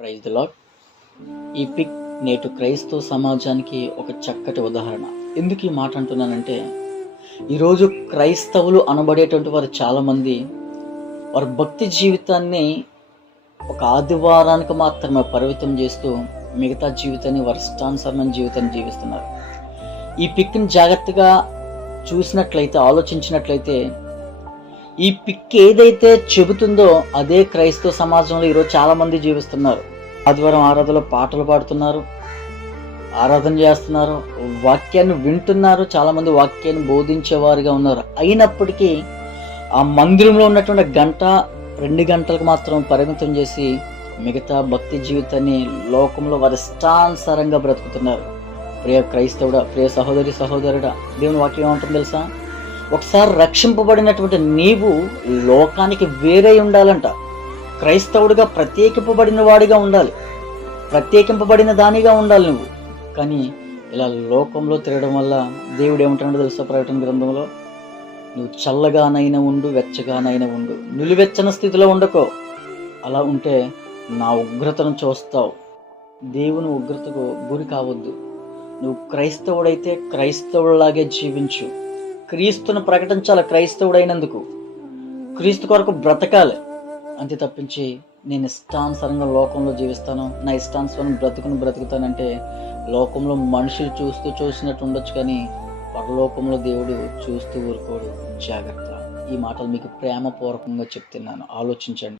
Praise the Lord ఈ పిక్ నేటి క్రైస్తవ సమాజానికి ఒక చక్కటి ఉదాహరణ. ఎందుకు ఈ మాట అంటున్నానంటే ఈరోజు క్రైస్తవులు అనబడేటువంటి వారు చాలామంది వారి భక్తి జీవితాన్ని ఒక ఆదివారానికి మాత్రమే పరిమితం చేస్తూ మిగతా జీవితాన్ని వారి జీవితాన్ని జీవిస్తున్నారు. ఈ పిక్ని జాగ్రత్తగా చూసినట్లయితే ఆలోచించినట్లయితే ఈ పిక్ ఏదైతే చెబుతుందో అదే క్రైస్తవ సమాజంలో ఈరోజు చాలామంది జీవిస్తున్నారు. ఆదివారం ఆరాధనలో పాటలు పాడుతున్నారు ఆరాధన చేస్తున్నారు వాక్యాన్ని వింటున్నారు చాలామంది వాక్యాన్ని బోధించేవారుగా ఉన్నారు. అయినప్పటికీ ఆ మందిరంలో ఉన్నటువంటి గంట రెండు గంటలకు మాత్రం పరిమితం చేసి మిగతా భక్తి జీవితాన్ని లోకంలో వారి ఇష్టానుసారంగా బ్రతుకుతున్నారు. ప్రియ క్రైస్తవుడా ప్రియ సహోదరి సహోదరుడా దేవుని వాక్యం ఏమంటుంది తెలుసా? ఒకసారి రక్షింపబడినటువంటి నీవు లోకానికి వేరే ఉండాలంట. క్రైస్తవుడిగా ప్రత్యేకింపబడిన వాడిగా ఉండాలి. ప్రత్యేకింపబడిన దానిగా ఉండాలి నువ్వు. కానీ ఇలా లోకంలో తిరగడం వల్ల దేవుడు ఏమంటున్నాడో తెలుసా ప్రకటన గ్రంథంలో? నువ్వు చల్లగానైనా ఉండు వెచ్చగానైనా ఉండు. నులివెచ్చని స్థితిలో ఉండకో. అలా ఉంటే నా ఉగ్రతను చూస్తావు. దేవుని ఉగ్రతకు గురి కావద్దు. నువ్వు క్రైస్తవుడైతే క్రైస్తవుడిలాగే జీవించు. క్రీస్తును ప్రకటించాలి క్రైస్తవుడైనందుకు. క్రీస్తు కొరకు బ్రతకాలి. అంతే తప్పించి నేను ఇష్టానుసరంగా లోకంలో జీవిస్తాను. నా ఇష్టానుసరం బ్రతుకును బ్రతుకుతానంటే లోకంలో మనుషులు చూస్తూ చూసినట్టు ఉండొచ్చు కానీ పరలోకంలో దేవుడు చూస్తూ ఊరుకోడు. జాగ్రత్త. ఈ మాటలు మీకు ప్రేమపూర్వకంగా చెప్తున్నాను. ఆలోచించండి.